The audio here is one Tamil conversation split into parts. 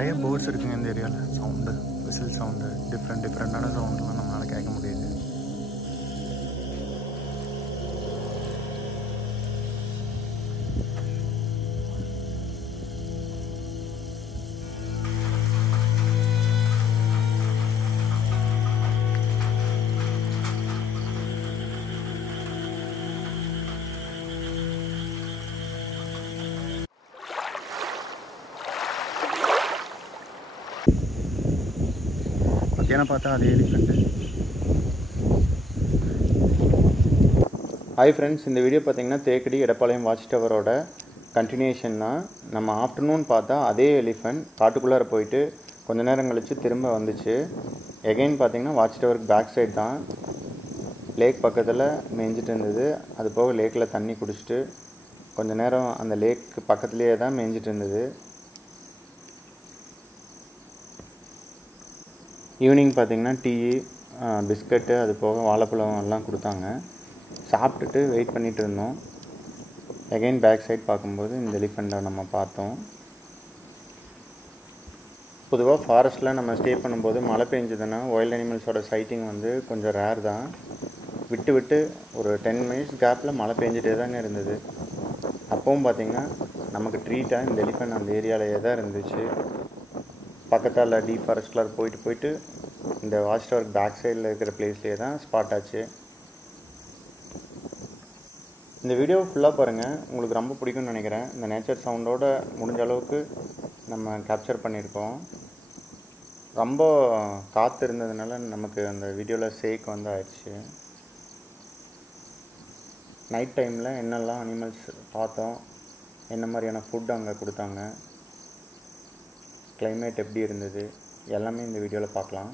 நிறைய பேர்ட்ஸ் இருக்குங்க இந்த ஏரியாவில். சவுண்டு, விசில் சவுண்டு, டிஃப்ரெண்ட்டான சவுண்ட்லாம் நம்மளால் கேட்க முடியுது. பார்த்தா அதே எலிஃபெண்ட்டு. ஹாய் ஃப்ரெண்ட்ஸ், இந்த வீடியோ பார்த்தீங்கன்னா தேக்கடி எடப்பாளையம் வாட்ச் டவரோட கண்டினியூஷன் தான். நம்ம ஆஃப்டர்நூன் பார்த்தா அதே எலிஃபெண்ட் காட்டுக்குள்ளார போயிட்டு கொஞ்ச நேரம் கழித்து திரும்ப வந்துச்சு. எகைன் பார்த்தீங்கன்னா வாட்ச் டவருக்கு பேக் சைடு தான் லேக் பக்கத்தில் மேய்ஞ்சிட்டு இருந்தது. அது போக லேக்கில் தண்ணி குடிச்சிட்டு கொஞ்ச நேரம் அந்த லேக் பக்கத்துலேயே தான் மேய்ஞ்சிட்டு இருந்தது. ஈவினிங் பார்த்திங்கன்னா டீ, பிஸ்கட்டு, அது போக வாழைப்பழம் எல்லாம் கொடுத்தாங்க. சாப்பிட்டுட்டு வெயிட் பண்ணிகிட்டு இருந்தோம். எகைன் பேக் சைட் பார்க்கும்போது இந்த எலிஃபெண்ட்டை நம்ம பார்த்தோம். பொதுவாக ஃபாரஸ்ட்டில் நம்ம ஸ்டே பண்ணும்போது மழை பெஞ்சதுன்னா வைல்ட் அனிமல்ஸோட சைட்டிங் வந்து கொஞ்சம் ரேர் தான். விட்டு விட்டு ஒரு 10 மினிட்ஸ் கேப்பில் மழை பெஞ்சிட்டே தாங்க இருந்தது. அப்பவும் பார்த்திங்கன்னா நமக்கு ட்ரீட்டாக இந்த எலிஃபெண்ட் அந்த ஏரியாவிலேயே தான் இருந்துச்சு. பக்கத்தால் டீப் ஃபாரஸ்ட்டில் போயிட்டு இந்த வாட்ச் டவருக்கு பேக் சைடில் இருக்கிற பிளேஸ்லேயே தான் ஸ்பாட் ஆச்சு. இந்த வீடியோ ஃபுல்லாக பாருங்கள், உங்களுக்கு ரொம்ப பிடிக்கும்னு நினைக்கிறேன். இந்த நேச்சர் சவுண்டோட முடிஞ்ச அளவுக்கு நம்ம கேப்சர் பண்ணியிருக்கோம். ரொம்ப காற்று இருந்ததுனால நமக்கு அந்த வீடியோவில் சேக் வந்து ஆயிடுச்சு. நைட் டைமில் என்னெல்லாம் அனிமல்ஸ் பார்த்தோம், என்ன மாதிரியான ஃபுட் அங்கே கொடுத்தாங்க, கிளைமேட் எப்படி இருந்தது, எல்லாமே இந்த வீடியோவில் பார்க்கலாம்.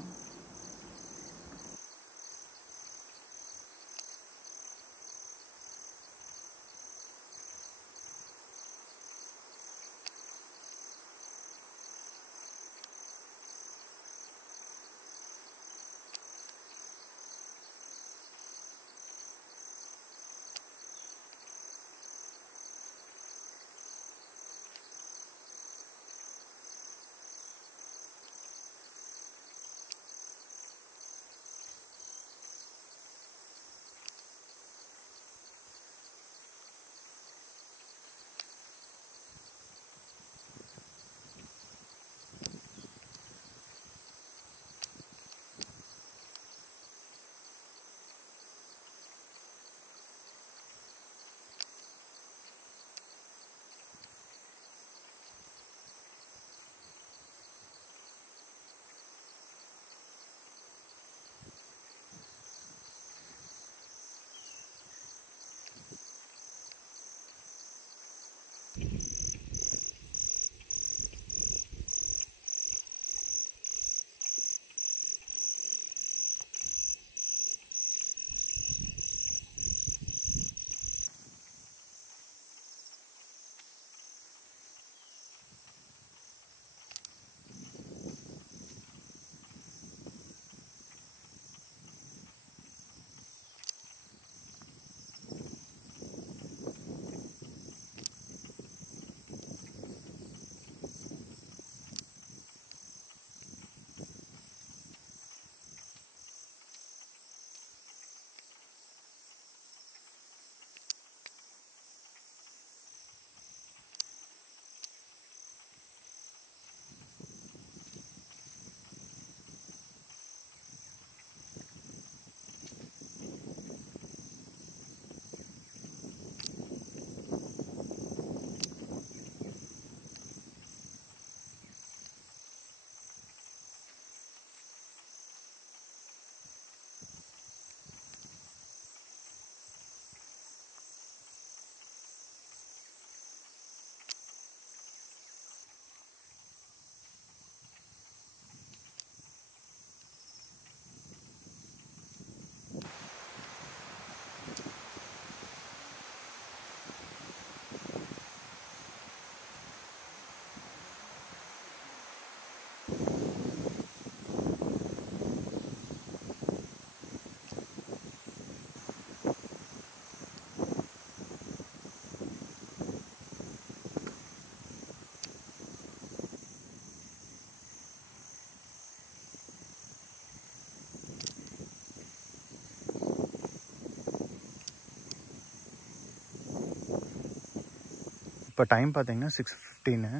இப்போ டைம் பார்த்தீங்கன்னா 6:15.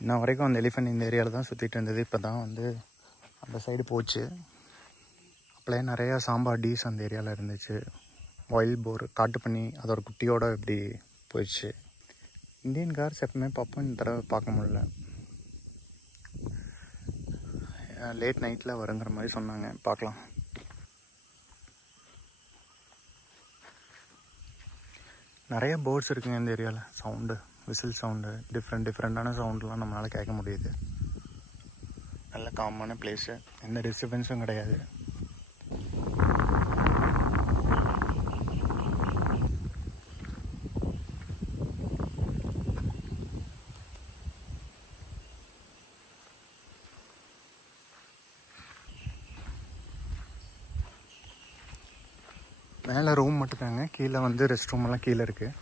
இன்ன வரைக்கும் அந்த எலிஃபெண்ட் இந்த ஏரியாவில் தான் சுற்றிட்டு இருந்தது. இப்போ தான் வந்து அந்த சைடு போச்சு. அப்போயே நிறையா சாம்பார் டீஸ் அந்த ஏரியாவில் இருந்துச்சு. வைல்ட் போர், காட்டு பண்ணி அதோட குட்டியோடு இப்படி போயிடுச்சு. இந்தியன் கார்ஸ் எப்பவுமே பார்ப்போம், இந்த தடவை பார்க்க முடியல. லேட் நைட்டில் வருங்கிற மாதிரி சொன்னாங்க, பார்க்கலாம். நிறைய பேர்ட்ஸ் இருக்குங்க இந்த ஏரியாவில். சவுண்டு, விசில் சவுண்டு, டிஃப்ரெண்ட்டான சவுண்டெலாம் நம்மளால் கேட்க முடியுது. நல்ல காமான பிளேஸு, எந்த டிஸ்டர்பன்ஸும் கிடையாது. மேலே ரூம் மட்டும்தாங்க, கீழே வந்து ரெஸ்ட் ரூமெல்லாம் கீழே இருக்குது.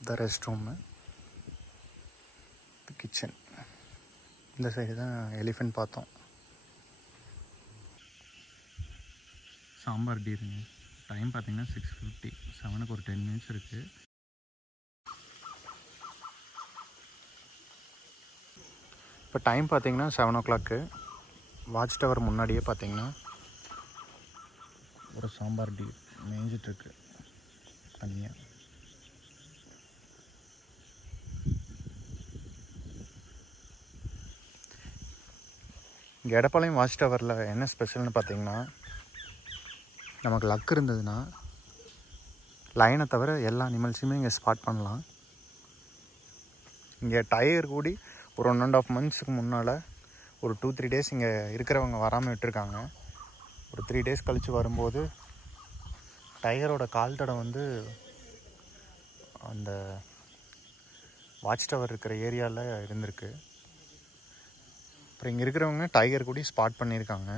இந்த ரெஸ்ட் ரூமு, கிச்சன். இந்த சைடு தான் எலிஃபெண்ட் பார்த்தோம். சாம்பார் டீருங்க. டைம் பார்த்தீங்கன்னா 6:50. 7க்கு ஒரு 10 minutes இருக்குது. இப்போ டைம் பார்த்தீங்கன்னா 7 o'clock. வாட்ச் டவர் முன்னாடியே பார்த்தீங்கன்னா ஒரு சாம்பார் டீர் மேய்ஞ்சிட்ருக்கு தனியாக. இங்கே எடப்பாளையம் வாட்ச் டவரில் என்ன ஸ்பெஷல்னு பார்த்தீங்கன்னா, நமக்கு லக் இருந்ததுன்னா லைனை தவிர எல்லா அனிமல்ஸுமே இங்கே ஸ்பாட் பண்ணலாம். இங்கே டைகர் கூடி ஒரு 1.5 months முன்னால் ஒரு 2-3 days இங்கே இருக்கிறவங்க வராமல் விட்டுருக்காங்க. ஒரு 3 days கழித்து வரும்போது டைகரோட கால் தடம் வந்து அந்த வாட்ச் டவர் இருக்கிற ஏரியாவில் இருந்திருக்கு. அப்புறம் இங்கே இருக்கிறவங்க டைகர் கூடி ஸ்பாட் பண்ணியிருக்காங்க.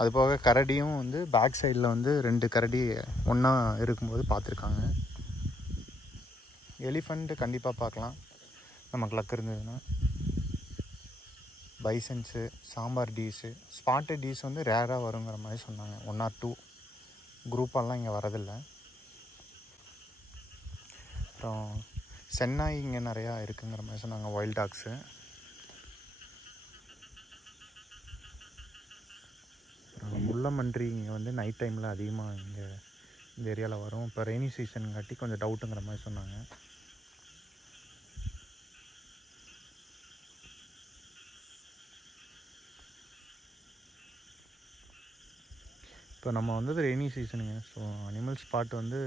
அதுபோக கரடியும் வந்து பேக் சைடில் வந்து 2 கரடி ஒன்றா இருக்கும்போது பார்த்துருக்காங்க. எலிஃபண்ட்டு கண்டிப்பாக பார்க்கலாம் நமக்கு லக் இருந்ததுன்னா. பைசன்ஸு, சாம்பார் டீஸு, ஸ்பாட்டட் டீஸ் வந்து ரேராக வருங்கிற மாதிரி சொன்னாங்க. 1 or 2 குரூப்பெல்லாம் இங்கே வரதில்லை. அப்புறம் சென்னாய் இங்கே நிறையா இருக்குங்கிற மாதிரி சொன்னாங்க, வைல்ட் டாக்ஸு. அப்புறம் முள்ளமன்றி இங்கே வந்து நைட் டைமில் அதிகமாக இங்கே இந்த ஏரியாவில் வரும். இப்போ ரெய்னி சீசன் காட்டி கொஞ்சம் டவுட்டுங்கிற மாதிரி சொன்னாங்க. இப்போ நம்ம வந்தது ரெய்னி சீசனுங்க. ஸோ அனிமல் ஸ்பாட் வந்து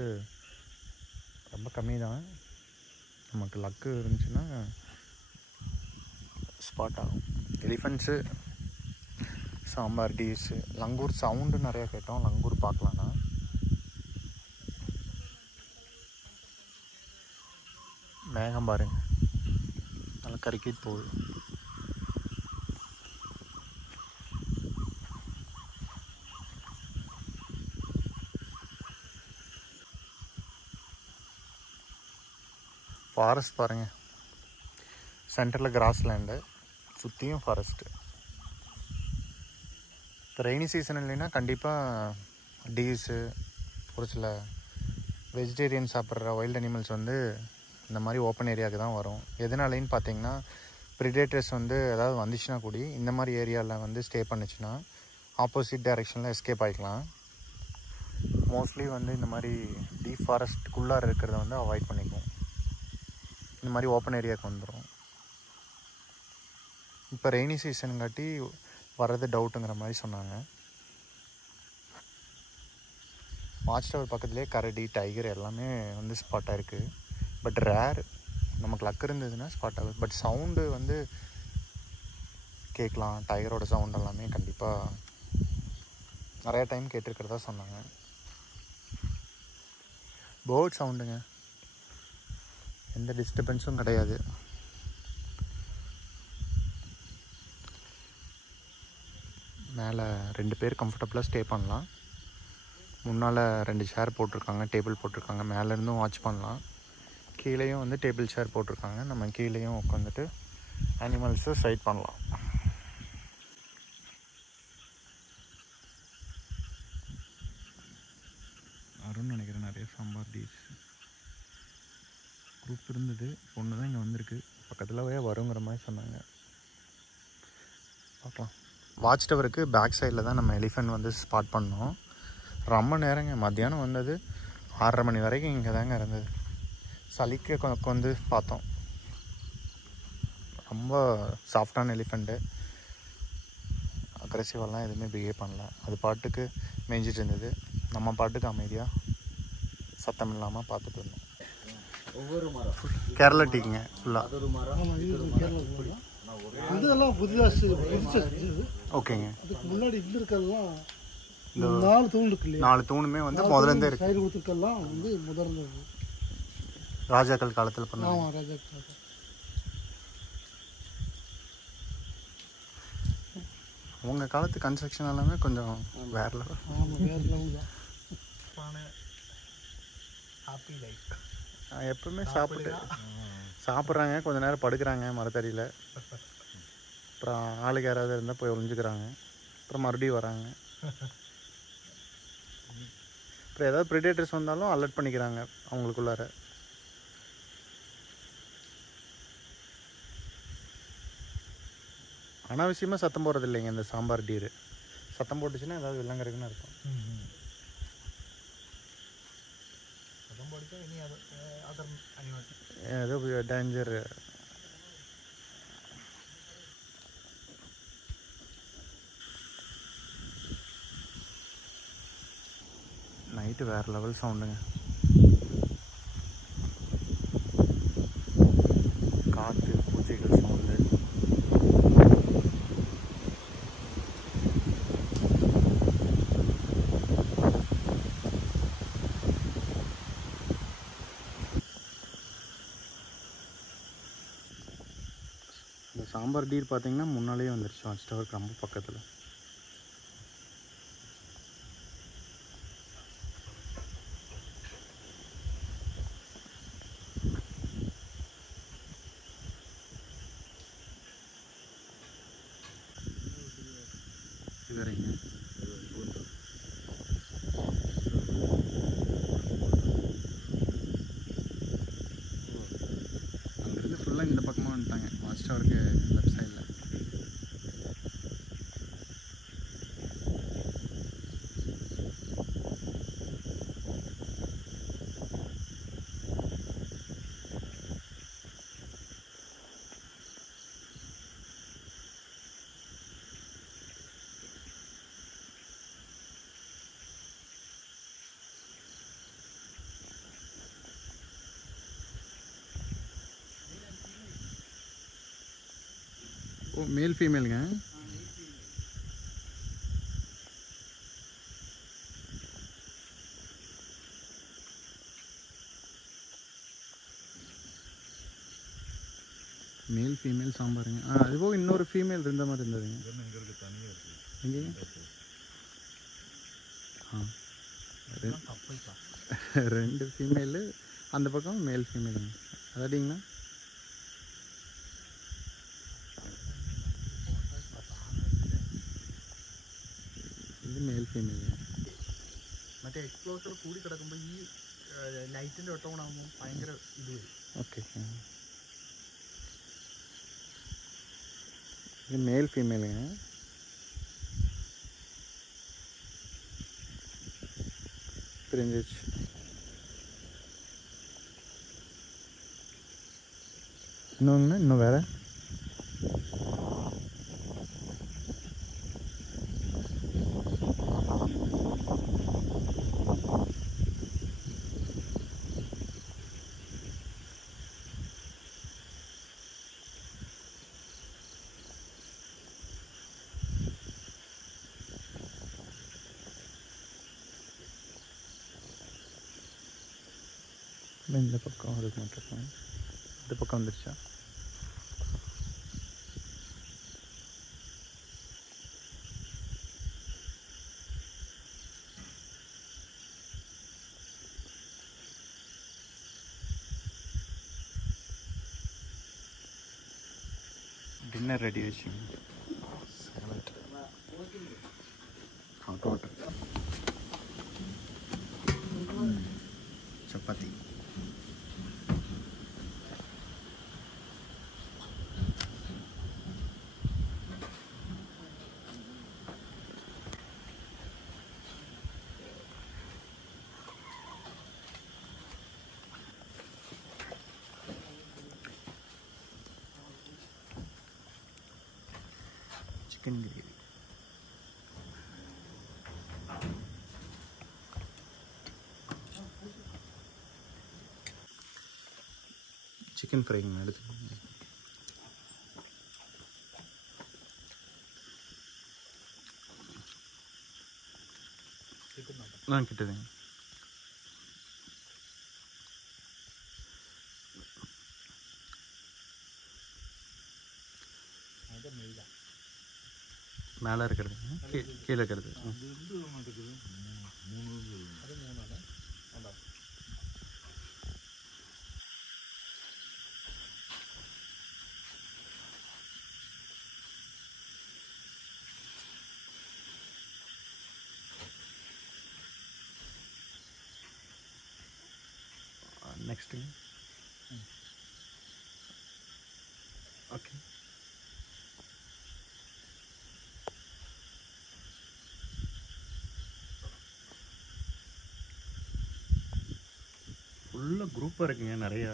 ரொம்ப கம்மி தான். நமக்கு லக்கு இருந்துச்சுன்னா ஸ்பாட் ஆகும். எலிஃபெண்ட்ஸு, சாம்பார் டீஸு, லங்கூர் சவுண்டு நிறையா கேட்டோம். லங்கூர் பார்க்கலான்னா மேகம் பாருங்க, நல்லா கறிக்கிட்டு போகுது. ஃபாரஸ்ட் பாருங்கள், சென்டரில் கிராஸ்லேண்டு, சுற்றியும் ஃபாரஸ்ட்டு. இப்போ ரெய்னி சீசன் இல்லைன்னா கண்டிப்பாக டீஸு, ஒரு சில வெஜிடேரியன் சாப்பிட்ற வைல்ட் அனிமல்ஸ் வந்து இந்த மாதிரி ஓப்பன் ஏரியாவுக்கு தான் வரும். எதனாலேன்னு பார்த்தீங்கன்னா, ப்ரிடேட்டர்ஸ் வந்து ஏதாவது வந்துச்சுன்னா கூடி இந்த மாதிரி ஏரியாவில் வந்து ஸ்டே பண்ணிச்சுன்னா ஆப்போசிட் டைரெக்ஷனில் எஸ்கேப் ஆகிக்கலாம். மோஸ்ட்லி வந்து இந்த மாதிரி டீப் ஃபாரஸ்ட்டுக்குள்ளார இருக்கிறத வந்து அவாய்ட் பண்ணிக்குவோம். இந்த மாதிரி ஓப்பன் ஏரியாவுக்கு வந்துடும். இப்போ ரெய்னி சீசனுங்காட்டி வர்றது டவுட்டுங்கிற மாதிரி சொன்னாங்க. வாட்ச் டவர் பக்கத்துலேயே கரடி, டைகர் எல்லாமே வந்து ஸ்பாட் ஆகிருக்கு. பட் ரேர், நமக்கு லக் இருந்ததுன்னா ஸ்பாட் ஆகுது. பட் சவுண்டு வந்து கேட்கலாம். டைகரோட சவுண்ட் எல்லாமே கண்டிப்பாக நிறையா டைம் கேட்டிருக்கிறதா சொன்னாங்க. பேர்ட் சவுண்டுங்க, எந்த டிஸ்டர்பன்ஸும் கிடையாது. மேலே 2 பேர் கம்ஃபர்டபுளாக ஸ்டே பண்ணலாம். முன்னால் 2 சேர் போட்டிருக்காங்க, டேபிள் போட்டிருக்காங்க. மேலேருந்தும் வாட்ச் பண்ணலாம். கீழேயும் வந்து டேபிள் சேர் போட்டிருக்காங்க. நம்ம கீழேயும் உட்காந்துட்டு அனிமல்ஸை சைட் பண்ணலாம். அருண் நினைக்கிறேன். நிறைய சாம்பார் டீஸ் குரூப் இருந்தது. பொண்ணு தான் இங்கே வந்திருக்கு. பக்கத்தில் வருங்கிற மாதிரி சொன்னாங்க. பார்க்கலாம். வாட்ச் டவருக்கு பேக் சைடில் தான் நம்ம எலிஃபெண்ட் வந்து ஸ்பாட் பண்ணோம். ரொம்ப நேரங்க, மத்தியானம் வந்தது 6:30 மணி வரைக்கும் இங்கே தாங்க இருந்தது. சலிக்க வந்து பார்த்தோம். ரொம்ப சாஃப்டான எலிஃபெண்ட்டு, அக்ரெசிவெல்லாம் எதுவுமே பிஹேவ் பண்ணல. அது பாட்டுக்கு மேய்ஞ்சிட்டு இருந்தது. நம்ம பாட்டுக்கு அமைதியாக சத்தம் இல்லாமல் பார்த்துட்டு இருந்தோம். ஒவ்வொரு மரம் கேரளா டீக்குங்க ஃபுல்லாக. அது ஒரு மரம், இதெல்லாம் புதுசு. ஓகேங்க. அதுக்கு முன்னாடி இருந்திருக்கலாம். இந்த 4 தூண் இருக்கு இல்லையா, 4 தூணுமே வந்து முதலேருந்தே இருக்கு. சைடு கொடுத்துருக்கலாம் வந்து முதல்ல ராஜாக்கள் காலத்தில் பண்ணாங்க. ஆமாம், ராஜா. உங்கள் காலத்து கன்ஸ்ட்ரக்ஷன் எல்லாமே கொஞ்சம் வேறு லெவல். ஆமாம், வேறு லெவல் தான். Happy life. எப்பவுமே சாப்பிட்றாங்க, கொஞ்சம் நேரம் படுக்கிறாங்க மரத்தடியில். அப்புறம் ஆளுக்கு யாராவது இருந்தால் போய் ஒழிஞ்சுக்கிறாங்க. அப்புறம் மறுபடியும் வராங்க. அப்புறம் ஏதாவது ப்ரிடேட்டர்ஸ் வந்தாலும் அலர்ட் பண்ணிக்கிறாங்க அவங்களுக்குள்ளார. அனாவசியமாக சத்தம் போடுறது இல்லைங்க இந்த சாம்பார் டீரு. சத்தம் போட்டுச்சுன்னா ஏதாவது வில்லங்கருக்குன்னு இருக்கும். சத்தம் போடுச்சா இனி அதர் அனிமல்ஸ் ஏதோ டேஞ்சர். நைட்டு வேறு லெவல் சவுண்டுங்க. காற்று, பூச்சிகள் சவுண்டு. இந்த சாம்பார் டீர் பார்த்தீங்கன்னா முன்னாலேயே வந்துருச்சு வாட்ச் டவருக்கு ரொம்ப பக்கத்தில். இதுவரைங்க அங்கேருந்து ஃபுல்லாக இந்த பக்கமாக வந்துட்டாங்க வாட்ச் டவருக்கு லெஃப்ட் சைடில். ஓ, மேல் ஃபீமேலுங்க. Male female சாம்பாருங்க. அதுபோக இன்னொரு ஃபீமேல் இருந்த மாதிரி இருந்ததுங்க. எங்கேங்க? ரெண்டு ஃபீமேலு, அந்த பக்கம் மேல் ஃபீமேலுங்க. அதாடிங்கண்ணா ഇത് മെയിൽ ഫീമെയിൽ. മറ്റേ എക്സ്പ്ലോസർ കൂടി കിടക്കുമ്പോൾ ഈ ലൈറ്റിൻ്റെ ഒട്ടോണാകുമ്പോൾ ഭയങ്കര ഇത് വരും. ഓക്കെ. ഇത് മെയിൽ ഫീമെയിലുங்க. பிரிஞ்சிச்சு. இன்னும் வேற இந்த பக்கம் அதுக்கு மட்டும் இந்த பக்கம் வந்துருச்சா? டின்னர் ரெடி ஆச்சு. Salad, hot water. Chicken gravy. Chicken ஃப்ரைங்க எடுத்துக்கோங்க. கிட்டதுங்க. மேலே இருக்கிறது கீழே இருக்கிறது. நெக்ஸ்ட்டுங்க. ஓகே. ஃபுல்லாக குரூப்பாக இருக்குங்க நிறையா.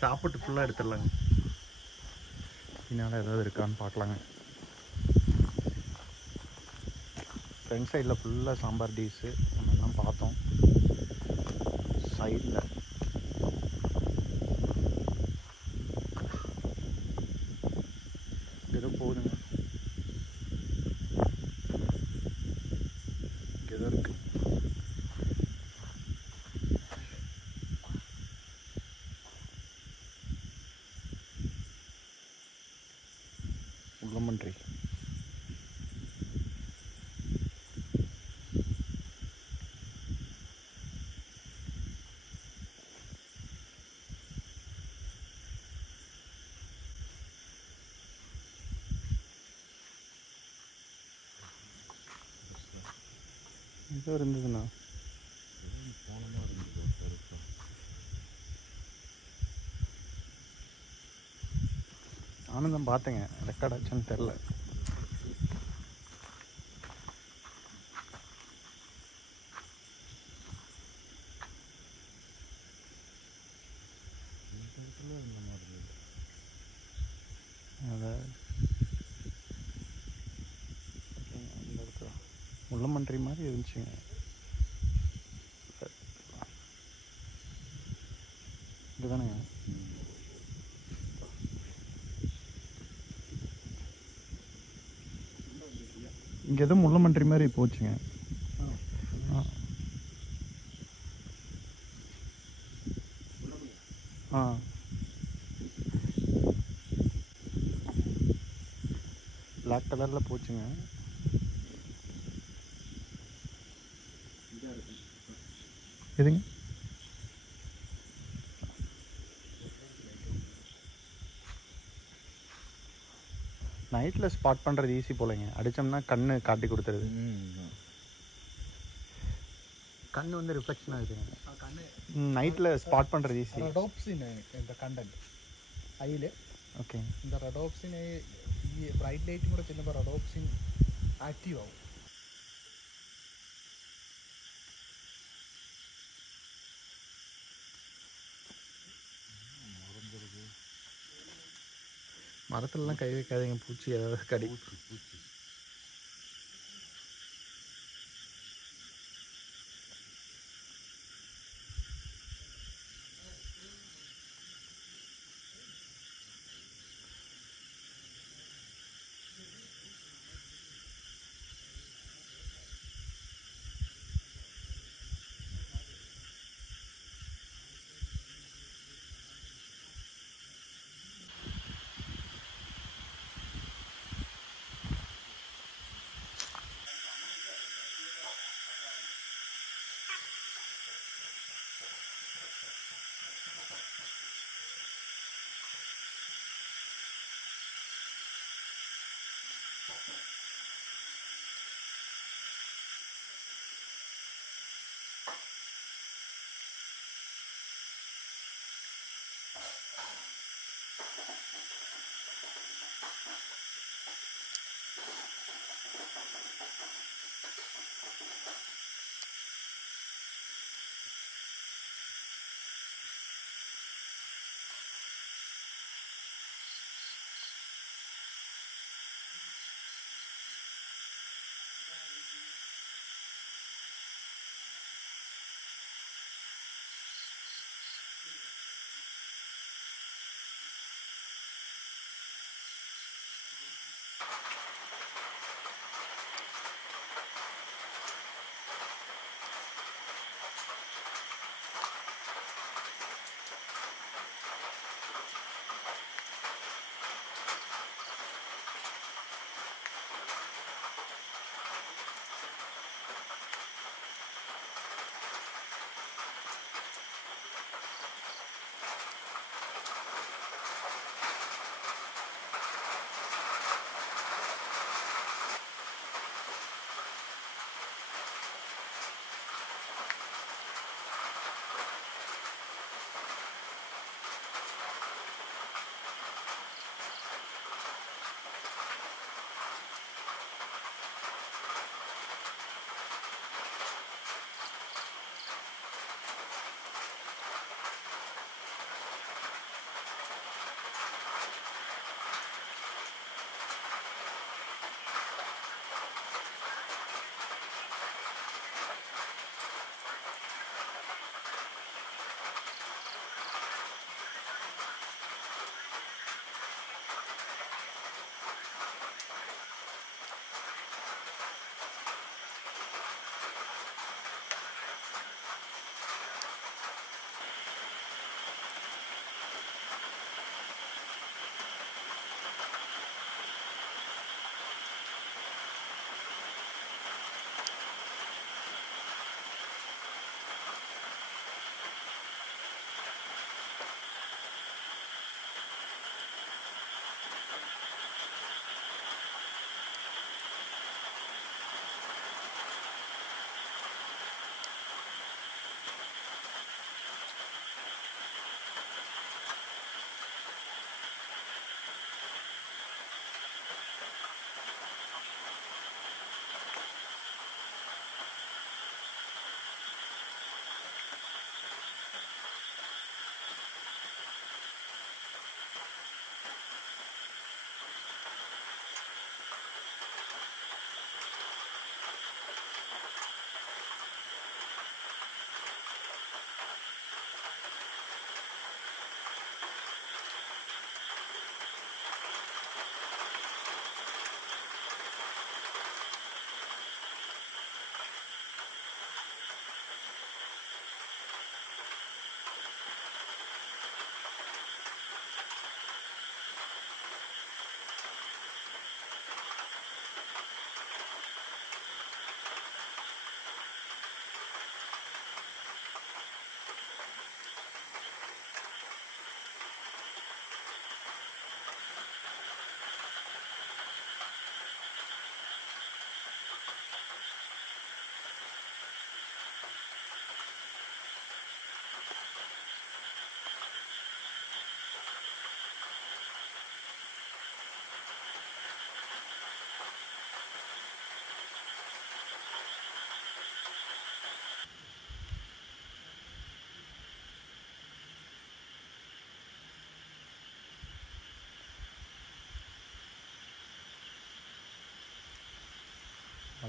சாப்பிட்டு ஃபுல்லாக எடுத்துடலாங்க. பின்னால் ஏதாவது இருக்கான்னு பார்க்கலாங்க. ஃப்ரண்ட் சைடில் ஃபுல்லாக சாம்பார் டீஸு நம்மெல்லாம் பார்த்தோம். சைடில் ஏதோ போகுதுங்க. ஏதோ இருக்கு. உள்ளமன்றி. ஏதோ இருந்ததுண்ணா. நானும் தான் பார்த்தேங்க, ரெக்கார்ட் ஆச்சுன்னு தெரில. முள்ளமன்றி மாதிரி இருந்துச்சுங்க. இதுதானுங்க. இங்கே எதுவும் முள்ளமன்றி மாதிரி போச்சுங்க. ஆ பிளாக் கலரில் போச்சுங்க. எதுங்க? நைட்டில் ஸ்பாட் பண்ணுறது ஈஸி போலைங்க. அடித்தோம்னா கண்ணு காட்டி கொடுத்துருது. கண்ணு வந்து ரிஃப்ளெக்ஷன் ஆகுதுங்க. நைட்டில் ஸ்பாட் பண்ணுறது ஈஸி. റെഡോപ്സിന് இந்த കണ്ടന്റ് അതിൽ ഓക്കെ இந்த റെഡോപ്സിന് ഈ ബ്രൈറ്റ് ലൈറ്റും കൂടെ ചെല്ലുമ്പോൾ റെഡോപ്സിൻ ആക്റ്റീവ് ആവും. மரத்துலலாம் கை வைக்காதீங்க, பூச்சி ஏதாவது கடி.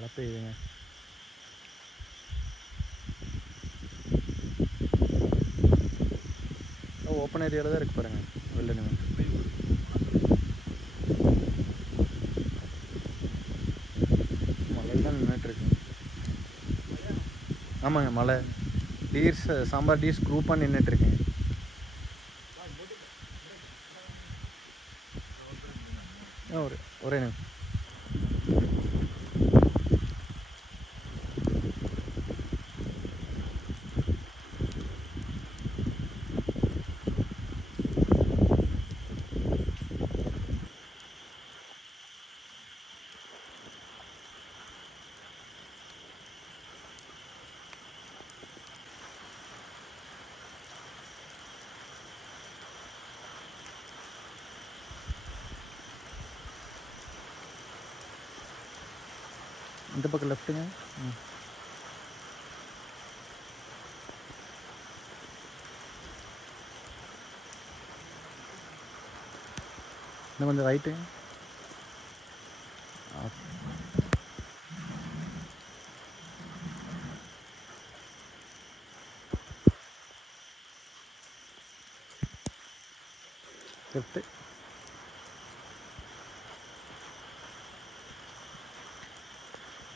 மழை பெய்யுதுங்க. ஓப்பன் ஏரியாவில் தான் இருக்கு பாருங்க வெள்ளை நிமிடம். மழை தான் நின்றுட்டுருக்கு. ஆமாங்க மழை. டீர்ஸ் சாம்பார் டீர்ஸ் குரூப்பாக நின்றுட்டுருக்குங்க. ஒரே நிமிஷம். இந்த பக்கம் லெஃப்ட்டுங்க. இன்னும் கொஞ்சம் ரைட்டுங்க. லெஃப்ட்டு.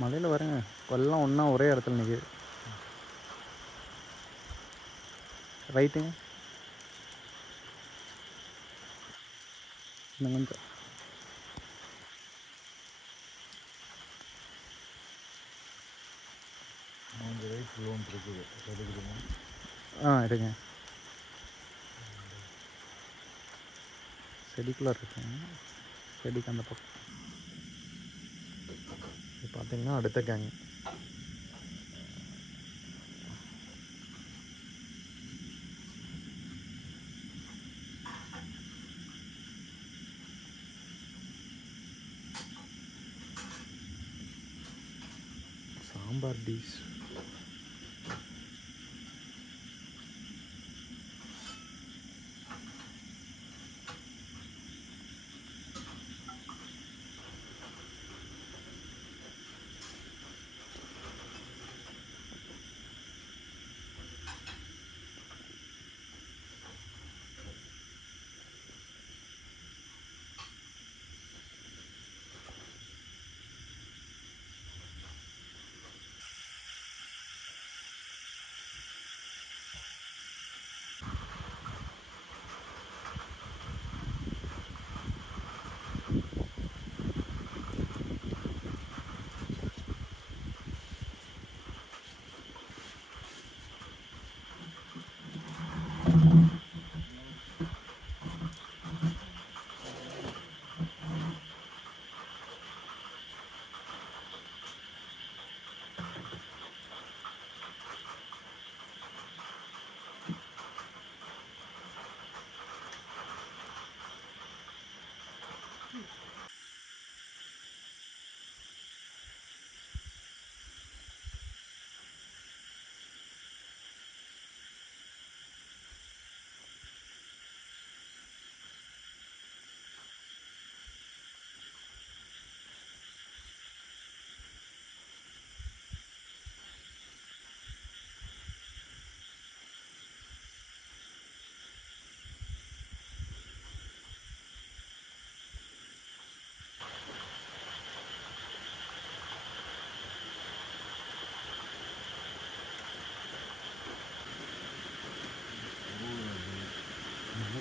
மலையில் வரேங்க எல்லாம் ஒன்றா ஒரே இடத்துல நிற்கிது. ரைட்டுங்க. இன்னும் கொஞ்சம். எடுங்க. செடிக்குள்ளே இருக்குங்க. செடிக்கு அந்த பக்கம் பார்த்தீங்கன்னா அடுத்த கேங். சாம்பார் டீஸ்.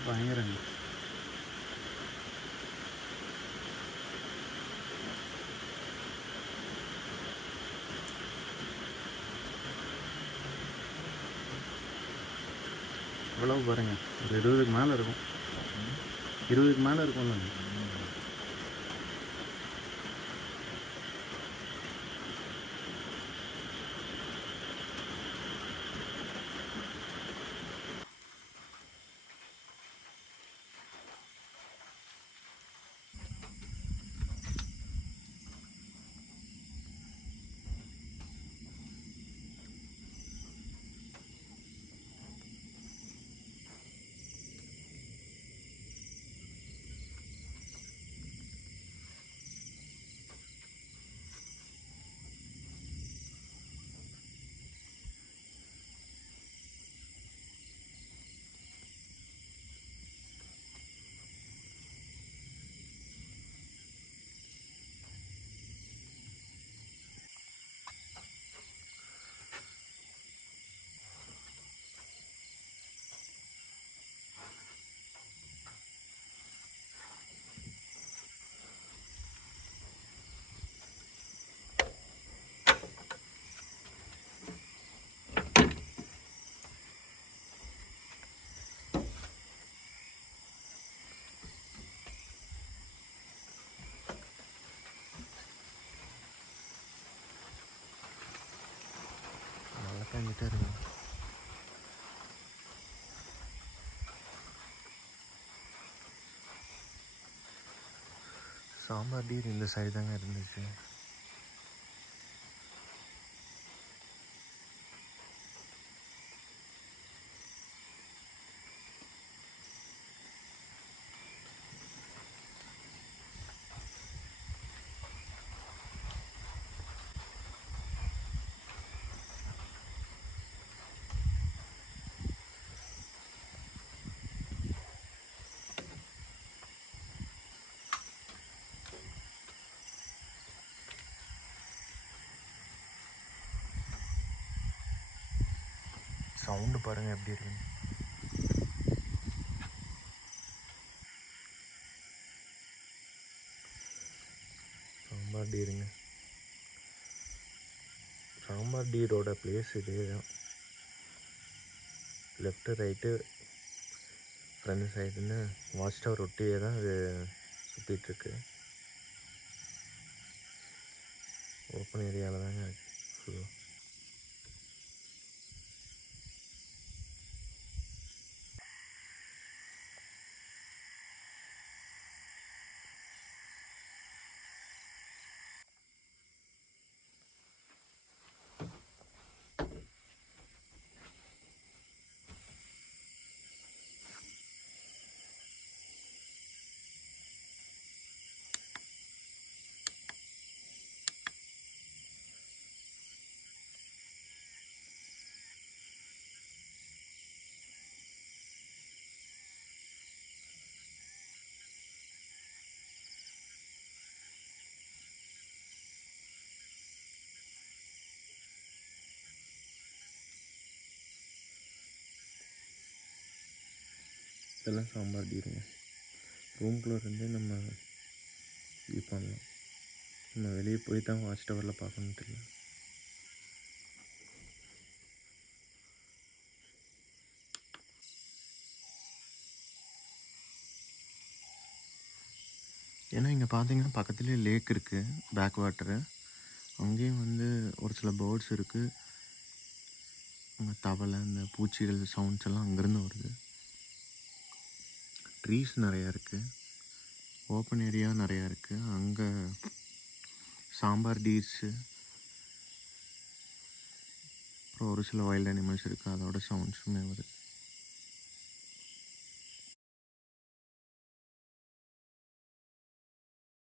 பயங்கரங்க. இவ்வளவு பாருங்க, ஒரு 20க்கு மேலே இருக்கும். 20க்கு மேலே இருக்கும்ல. பெஞ்சிட்டே இருக்கும். சாம்பார் டீர் இந்த சைடு தாங்க இருந்துச்சு. சவுண்டு பாருங்கள் எப்படி இருக்குன்னு. சாம்பார் டீருங்க. சாம்பார் டீரோட பிளேஸ் இதே தான். லெஃப்ட்டு ரைட்டு ஃப்ரண்ட் சைடுன்னு வாட்ச் டவர் ஒட்டியே தான் இது சுற்றிட்டுருக்கு. ஓப்பன் ஏரியாவில் தாங்க இருக்குது. இதெல்லாம் சாம்பார் டீருங்க. ரூம்குள்ளே இருந்து நம்ம வியூ பண்ணலாம். நம்ம வெளியே போய் தான் வாட்ச் டவரில் பார்க்கணும் தெரியல. ஏன்னா இங்கே பார்த்தீங்கன்னா பக்கத்துலேயே லேக் இருக்குது, பேக் வாட்டரு. அங்கேயும் வந்து ஒரு சில பேர்ட்ஸ் இருக்குது. அங்கே தவளை, இந்த பூச்சிகள் சவுண்ட்ஸ் எல்லாம் அங்கேருந்து வருது. ட்ரீஸ் நிறையா இருக்குது, ஓப்பன் ஏரியா நிறையா இருக்குது. அங்கே சாம்பார் டீர்ஸு, அப்புறம் ஒரு சில வைல்ட் அனிமல்ஸ் இருக்குது, அதோட சவுண்ட்ஸுமே வருது.